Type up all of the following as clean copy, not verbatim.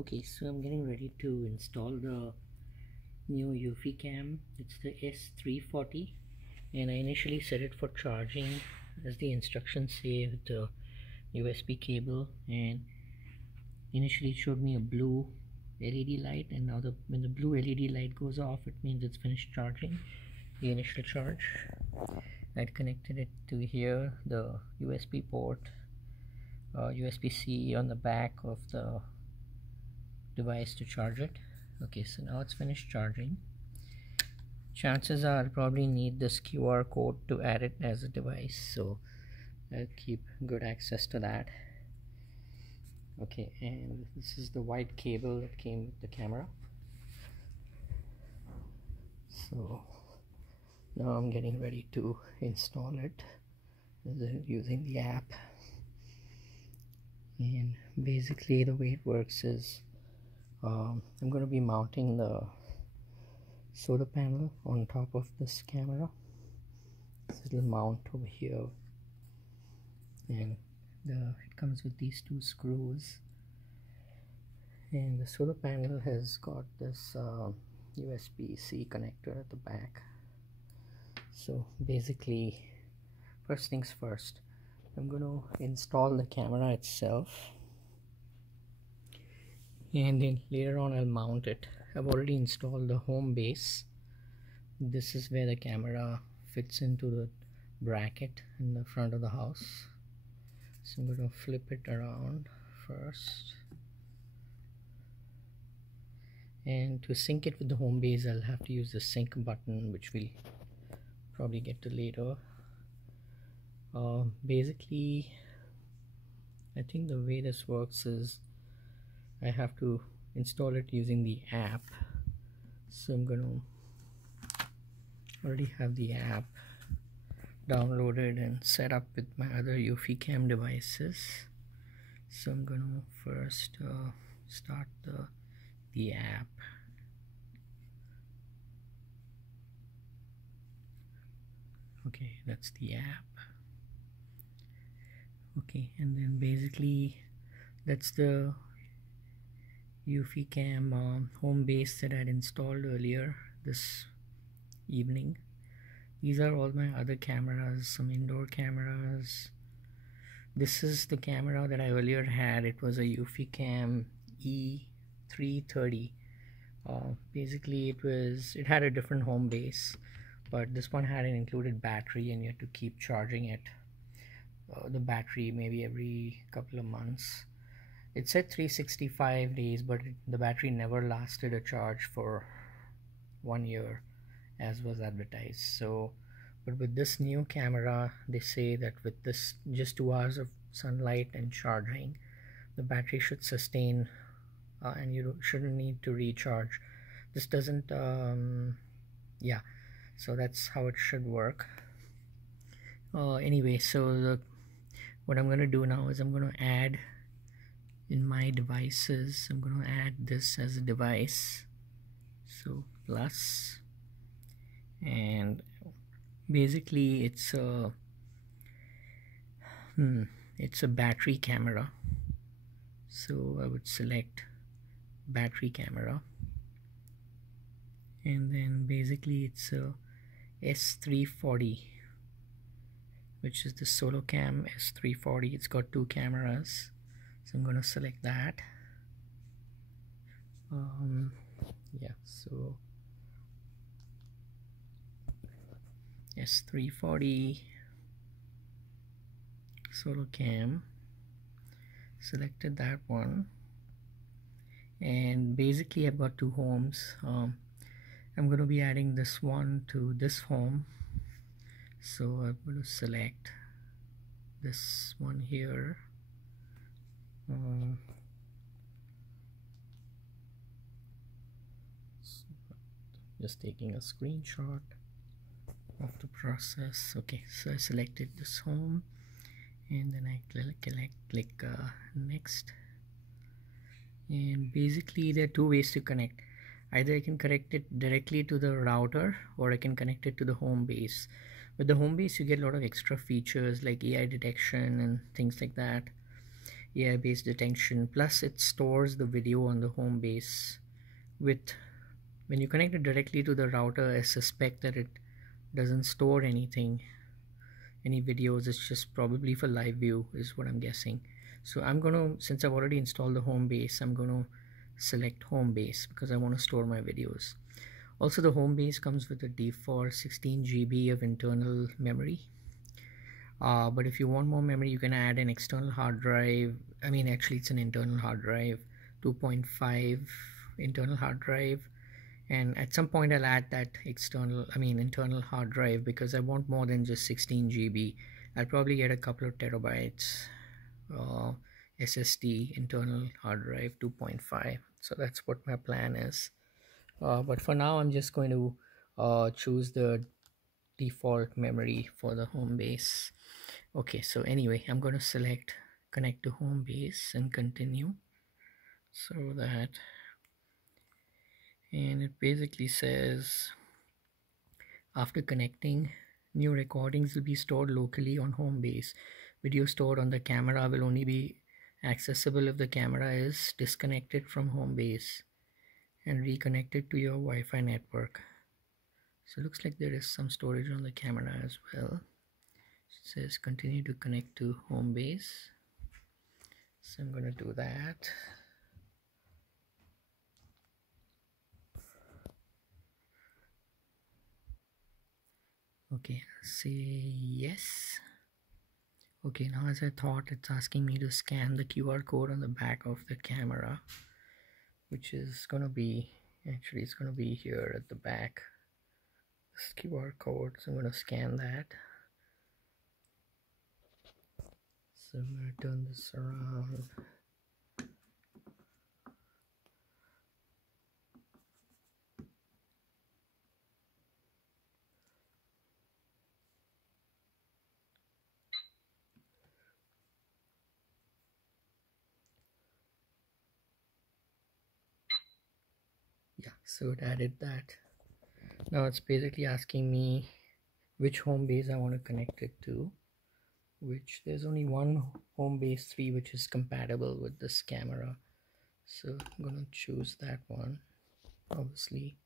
Okay, so I'm getting ready to install the new Eufy cam. It's the S340, and I initially set it for charging as the instructions say with the USB cable, and initially it showed me a blue LED light, and now when the blue LED light goes off, it means it's finished charging the initial charge. I'd connected it to here, the USB port, USB-C on the back of the device to charge it. Okay, so now it's finished charging. Chances are I'll probably need this QR code to add it as a device, so I'll keep good access to that. Okay, and this is the white cable that came with the camera. So now I'm getting ready to install it using the app. And basically the way it works is I'm going to be mounting the solar panel on top of this camera. This little mount over here, and it comes with these two screws, and the solar panel has got this USB-C connector at the back. So basically, first things first, I'm going to install the camera itself, and then later on I'll mount it. I've already installed the home base. This is where the camera fits into the bracket in the front of the house. So I'm going to flip it around first, and to sync it with the home base I'll have to use the sync button, which we'll probably get to later. Basically I think the way this works is I have to install it using the app. So I'm going to already have the app downloaded and set up with my other Eufy cam devices. So I'm going to first start the app. Okay, that's the app. Okay, and then basically that's the Eufy cam home base that I had installed earlier this evening. These are all my other cameras, some indoor cameras. This is the camera that I earlier had. It was a Eufy cam E330. Basically it had a different home base, but this one had an included battery, and you had to keep charging it, the battery, maybe every couple of months. It said 365 days, but the battery never lasted a charge for 1 year as was advertised. So but with this new camera, they say that with this just 2 hours of sunlight and charging, the battery should sustain, and you shouldn't need to recharge. This doesn't yeah, so that's how it should work. Anyway, so what I'm going to do now is I'm going to add in my devices, I'm going to add this as a device, so plus, and basically it's a battery camera. So I would select battery camera, and then basically it's a S340, which is the SoloCam S340. It's got 2 cameras, so I'm going to select that. Yeah, so S340 SoloCam, selected that one, and basically I've got 2 homes. I'm going to be adding this one to this home, so I'm going to select this one here. Just taking a screenshot of the process. Okay, so I selected this home, and then I click next, and basically there are 2 ways to connect. Either I can connect it directly to the router, or I can connect it to the home base. With the home base you get a lot of extra features like AI detection and things like that, AI based detection, plus it stores the video on the home base. With when you connect it directly to the router, I suspect that it doesn't store anything, any videos. It's just probably for live view is what I'm guessing. So I'm gonna, since I've already installed the home base, I'm gonna select home base because I want to store my videos. Also, the home base comes with a default 16 GB of internal memory, but if you want more memory, you can add an external hard drive. I mean, actually it's an internal hard drive, 2.5 internal hard drive, and at some point I'll add that internal hard drive because I want more than just 16 GB. I'll probably get a couple of terabytes SSD internal hard drive 2.5. So that's what my plan is, but for now I'm just going to choose the default memory for the home base. Okay, so anyway, I'm going to select connect to home base and continue. So that, and it basically says after connecting, new recordings will be stored locally on home base. Video stored on the camera will only be accessible if the camera is disconnected from home base and reconnected to your Wi-Fi network. So it looks like there is some storage on the camera as well. It says continue to connect to home base. So I'm going to do that. Okay, say yes. Okay, now as I thought, it's asking me to scan the QR code on the back of the camera, which is going to be, actually it's going to be here at the back, this QR code. So I'm going to scan that. So I'm going to turn this around. Yeah, so it added that. Now it's basically asking me which home base I want to connect it to, which there's only one home base 3 which is compatible with this camera. So I'm going to choose that one, obviously.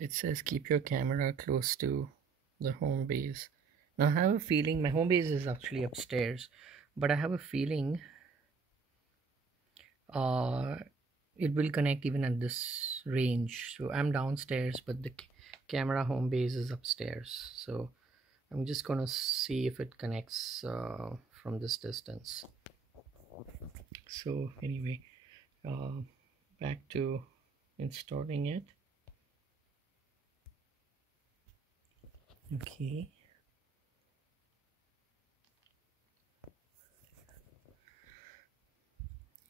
It says keep your camera close to the home base. Now I have a feeling my home base is actually upstairs, but I have a feeling it will connect even at this range. So I'm downstairs, but the camera home base is upstairs. So I'm just gonna see if it connects from this distance. So anyway, back to installing it. Okay.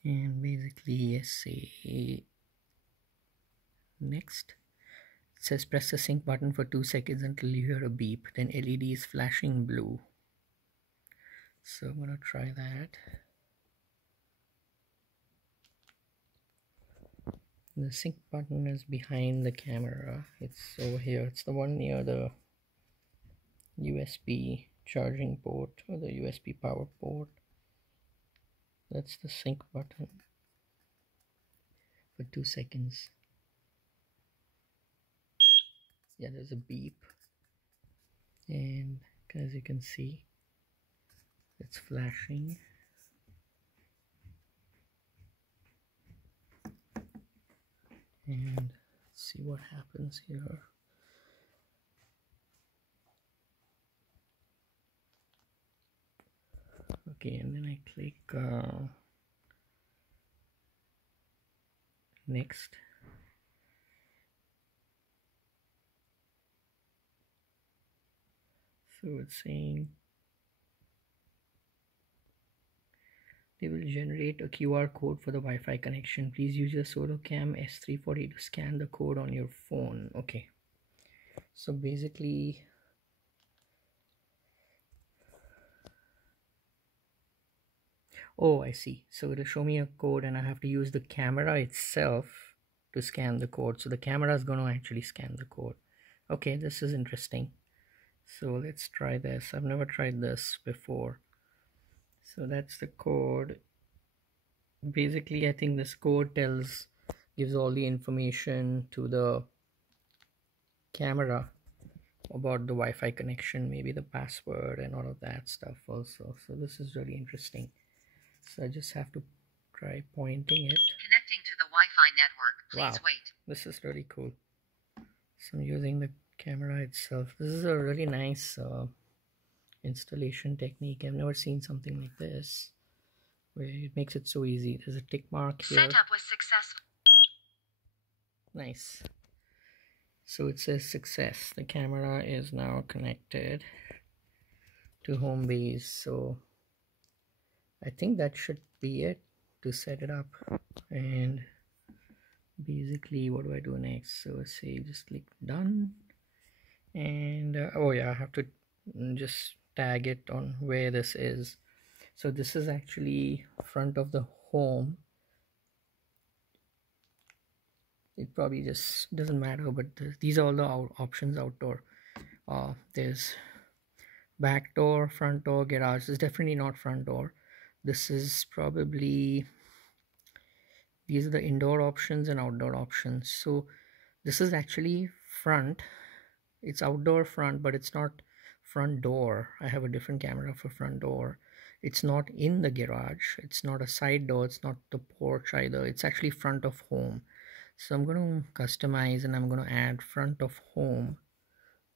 And basically say next. It says press the sync button for 2 seconds until you hear a beep, then LED is flashing blue. So I'm gonna try that. The sync button is behind the camera. It's over here. It's the one near the USB charging port or the USB power port. That's the sync button for 2 seconds. Yeah, there's a beep, and as you can see, it's flashing. And let's see what happens here. Okay, and then I click next. So it's saying they will generate a QR code for the Wi-Fi connection. Please use your SoloCam S340 to scan the code on your phone. Okay, so basically Oh, I see. So it'll show me a code and I have to use the camera itself to scan the code. So the camera is going to actually scan the code. Okay, this is interesting. So let's try this. I've never tried this before. So that's the code. Basically, I think this code gives all the information to the camera about the Wi-Fi connection, maybe the password and all of that stuff also. So this is really interesting. So I just have to try pointing it. Connecting to the Wi-Fi network. Please wait. This is really cool. So I'm using the camera itself. This is a really nice installation technique. I've never seen something like this where it makes it so easy. There's a tick mark here. Setup was successful. Nice. So it says success. The camera is now connected to home base. So I think that should be it to set it up. And basically, what do I do next? So say just click done. And oh yeah, I have to just tag it on where this is. So this is actually front of the home. It probably just doesn't matter, but these are all the options outdoor. There's back door, front door, garage. This is definitely not front door. This is probably, these are the indoor options and outdoor options. So this is actually front. It's outdoor front, but it's not front door. I have a different camera for front door. It's not in the garage. It's not a side door. It's not the porch either. It's actually front of home. So I'm going to customize and I'm going to add front of home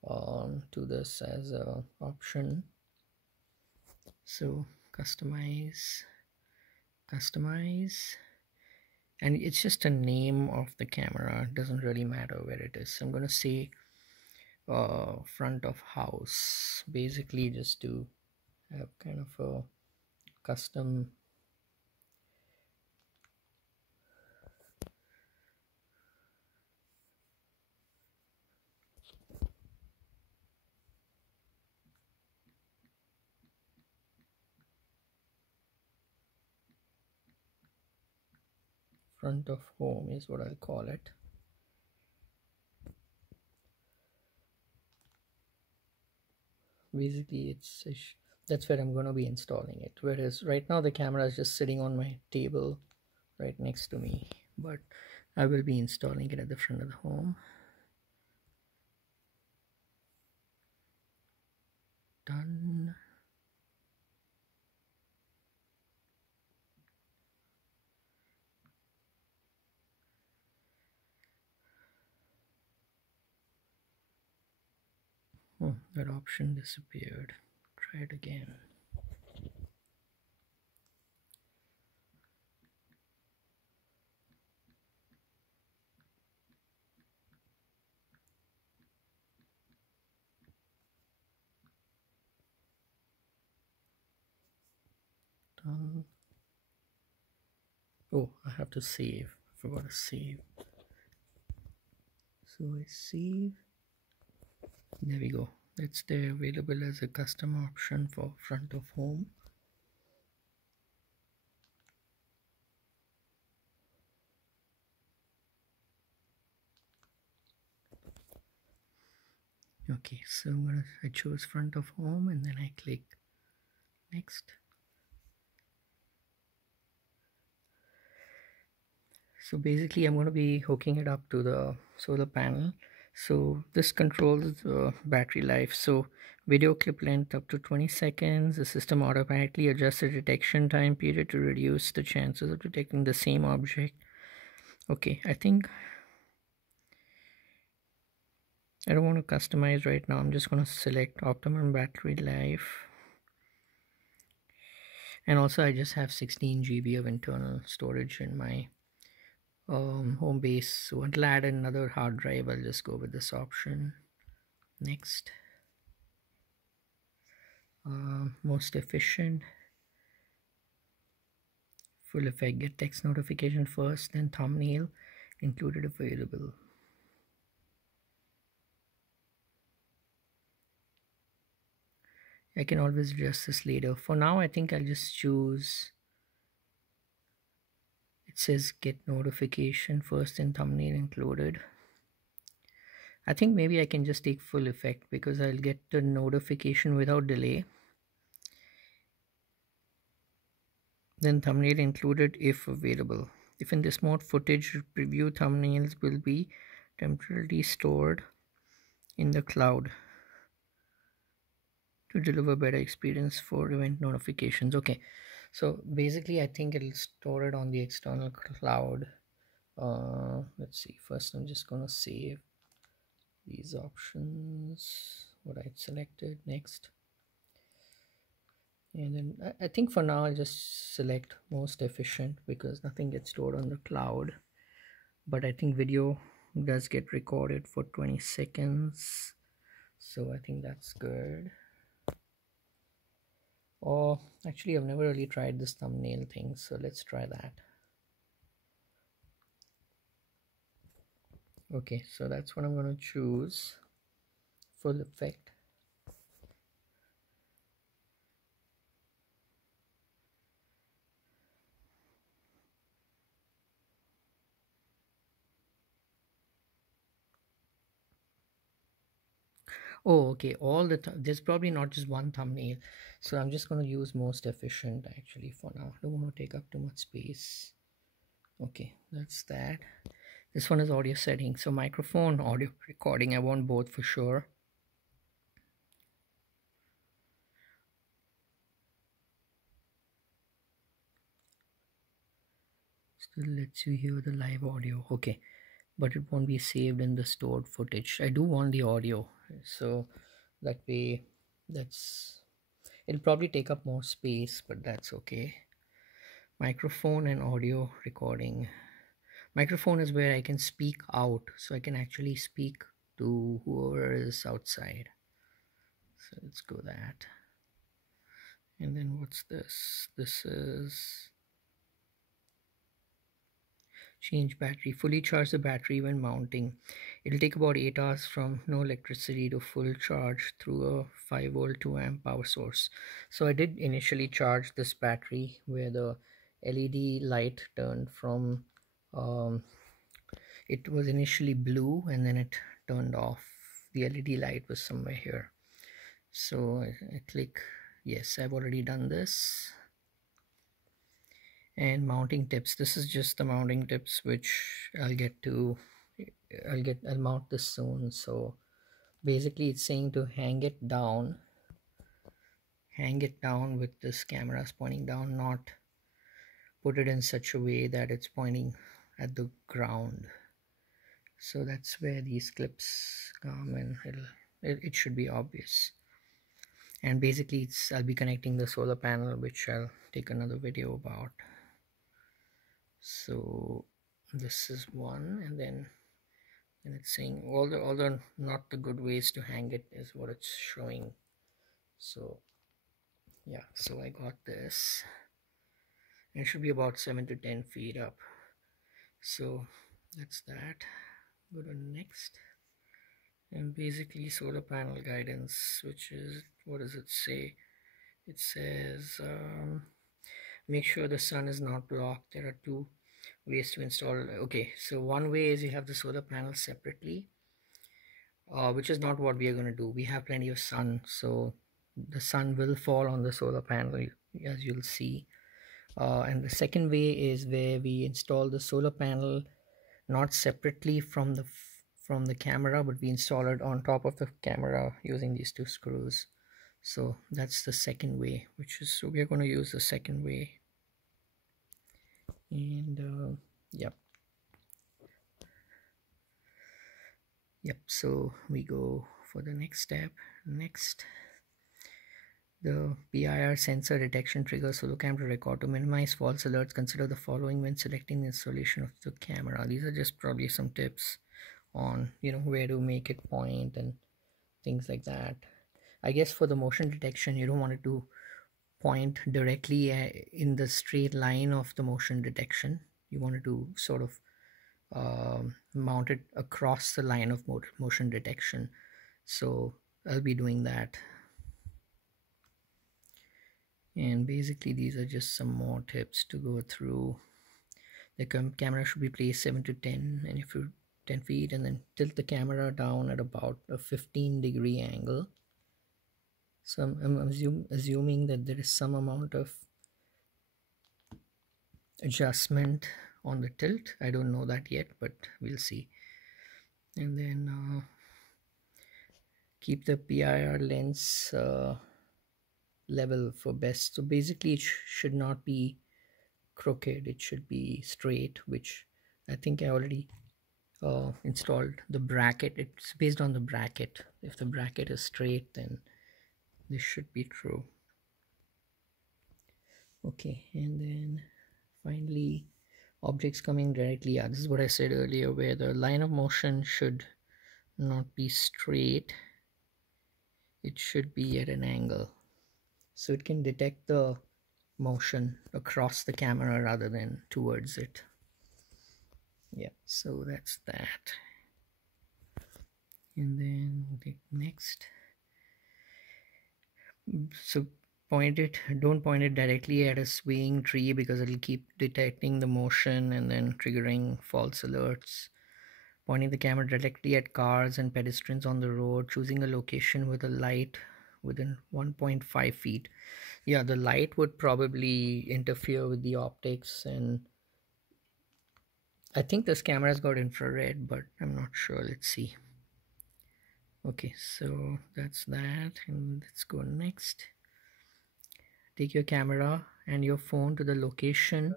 to this as a option. So customize, and it's just a name of the camera. It doesn't really matter where it is. So I'm going to say front of house, basically just to have kind of a custom front of home is what I'll call it. Basically that's where I'm going to be installing it, whereas right now the camera is just sitting on my table right next to me, but I will be installing it at the front of the home. Done. Oh, that option disappeared. Try it again. Done. Oh, I have to save. I forgot to save. So I save. There we go. It's there, available as a custom option for front of home. Okay, so I chose front of home and then I click next. So basically I'm going to be hooking it up to the solar panel. So this controls the battery life. So video clip length up to 20 seconds. The system automatically adjusts the detection time period to reduce the chances of detecting the same object. Okay, I think I don't want to customize right now. I'm just going to select optimum battery life. And also I just have 16 GB of internal storage in my home base. So until I add another hard drive, I'll just go with this option. Next. Most efficient. Full effect. Get text notification first, then thumbnail included available. I can always adjust this later. For now, I think I'll just choose It says get notification first in thumbnail included. I think maybe I can just take full effect because I'll get the notification without delay. Then thumbnail included if available. If in this mode, footage preview thumbnails will be temporarily stored in the cloud to deliver better experience for event notifications. Okay, so basically I think it'll store it on the external cloud. Let's see, first I'm just gonna save these options, what I selected. Next, and then I think for now I'll just select most efficient because nothing gets stored on the cloud, but I think video does get recorded for 20 seconds, so I think that's good. Oh, actually I've never really tried this thumbnail thing, so let's try that. Okay, so that's what I'm going to choose. Full effect. Oh, okay, all the there's probably not just one thumbnail, so I'm just going to use most efficient actually for now. I don't want to take up too much space. Okay, that's that. This one is audio settings, so microphone, audio recording, I want both for sure. Still lets you hear the live audio. Okay, but it won't be saved in the stored footage. I do want the audio, so that way it'll probably take up more space, but that's okay. Microphone and audio recording. Microphone is where I can speak out, so I can actually speak to whoever is outside. So let's go that. And then what's this? This is change battery. Fully charge the battery when mounting. It'll take about 8 hours from no electricity to full charge through a 5-volt 2-amp power source. So I did initially charge this battery where the LED light turned from it was initially blue and then it turned off. The LED light was somewhere here. So I click yes, I've already done this. And mounting tips, this is just the mounting tips which I'll mount this soon. So basically it's saying to hang it down with this camera pointing down, not put it in such a way that it's pointing at the ground. So that's where these clips come, and it should be obvious. And basically I'll be connecting the solar panel, which I'll take another video about. So this is one, and then it's saying all the not the good ways to hang it is what it's showing. So yeah, so I got this. It should be about 7 to 10 feet up. So that's that. Go to next. And basically solar panel guidance, which is, what does it say? It says make sure the sun is not blocked. There are two ways to install. Okay, so one way is you have the solar panel separately, which is not what we are going to do. We have plenty of sun, so the sun will fall on the solar panel, as you'll see. And the second way is where we install the solar panel not separately from the camera, but we install it on top of the camera using these two screws. So that's the second way, so we are going to use the second way. And yep, so we go for the next step. Next, the PIR sensor detection trigger SoloCam to record. To minimize false alerts, consider the following when selecting the installation of the camera. These are just probably some tips on where to make it point and things like that. I guess for the motion detection, you don't want it to point directly in the straight line of the motion detection. You want it to sort of mount it across the line of motion detection. So I'll be doing that. And basically these are just some more tips to go through. The camera should be placed 7 to 10, and if you 10 feet, and then tilt the camera down at about a 15-degree angle. So I'm assuming that there is some amount of adjustment on the tilt. I don't know that yet, but we'll see. And then keep the PIR lens level for best. So basically it should not be crooked, it should be straight, which I think I already installed the bracket. It's based on the bracket. If the bracket is straight, then this should be true. Okay, and then finally objects coming directly. Yeah, this is what I said earlier, where the line of motion should not be straight, it should be at an angle, so it can detect the motion across the camera rather than towards it. Yeah, so that's that. And then the next, so don't point it directly at a swaying tree, because it'll keep detecting the motion and then triggering false alerts. Pointing the camera directly at cars and pedestrians on the road. Choosing a location with a light within 1.5 feet. Yeah, the light would probably interfere with the optics, and I think this camera's got infrared, but I'm not sure. Let's see. Okay, so that's that, and let's go next. Take your camera and your phone to the location.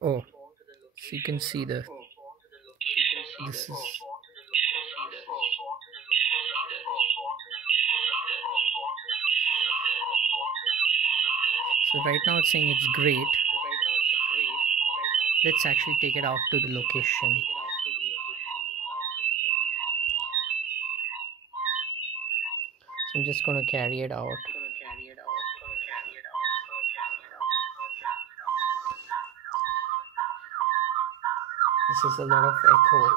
Oh, so you can see this is so right now it's saying it's great. Let's actually take it out to the location. So I'm just going to carry it out. This is a lot of echo.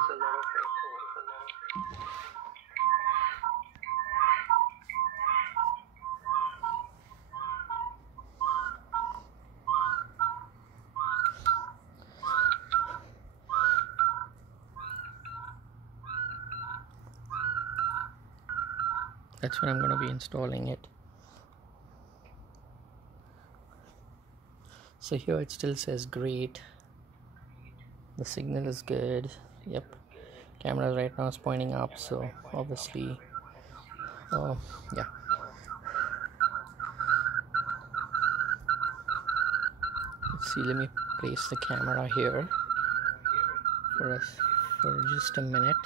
That's when I'm going to be installing it. So here it still says great. The signal is good. Yep. Camera right now is pointing up, so obviously, yeah. Let's see, let me place the camera here for us for just a minute.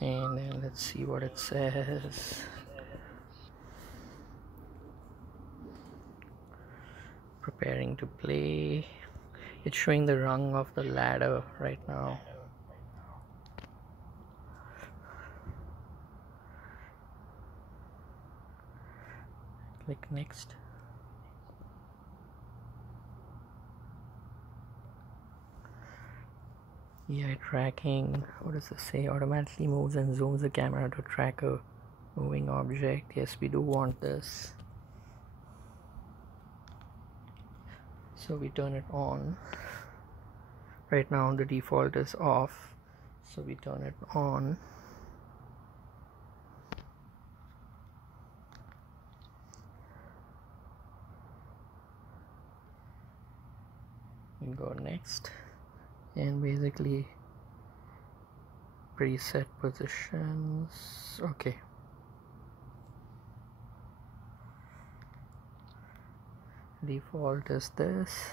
And then let's see what it says. Preparing to play. It's showing the rung of the ladder right now. Click next. AI tracking. What does it say? Automatically moves and zooms the camera to track a moving object. Yes, we do want this. So we turn it on. Right now the default is off, so we turn it on. We go next, and basically preset positions. Okay, default is this.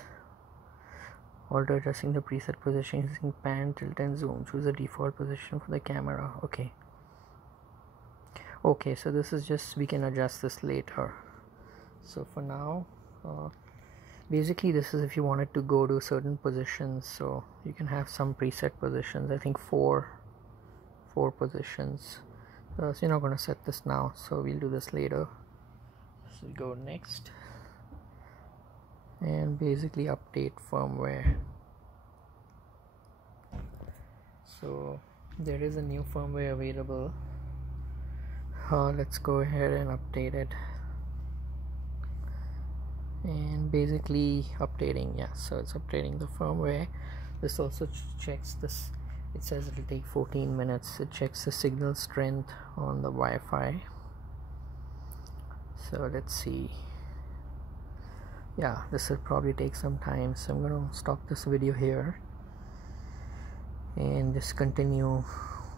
Alter adjusting the preset position using pan, tilt and zoom. Choose the default position for the camera. Okay, so this is just, we can adjust this later. So for now, basically this is if you wanted to go to certain positions, so you can have some preset positions. I think four positions. So you're not going to set this now, so we'll do this later. So we go next, and basically update firmware. So there is a new firmware available. Let's go ahead and update it. and basically updating. Yeah, so it's updating the firmware. This also checks this. It says it'll take 14 minutes. It checks the signal strength on the Wi-Fi. So let's see. Yeah, this will probably take some time, so I'm gonna stop this video here and just continue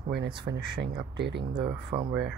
when it's finishing updating the firmware.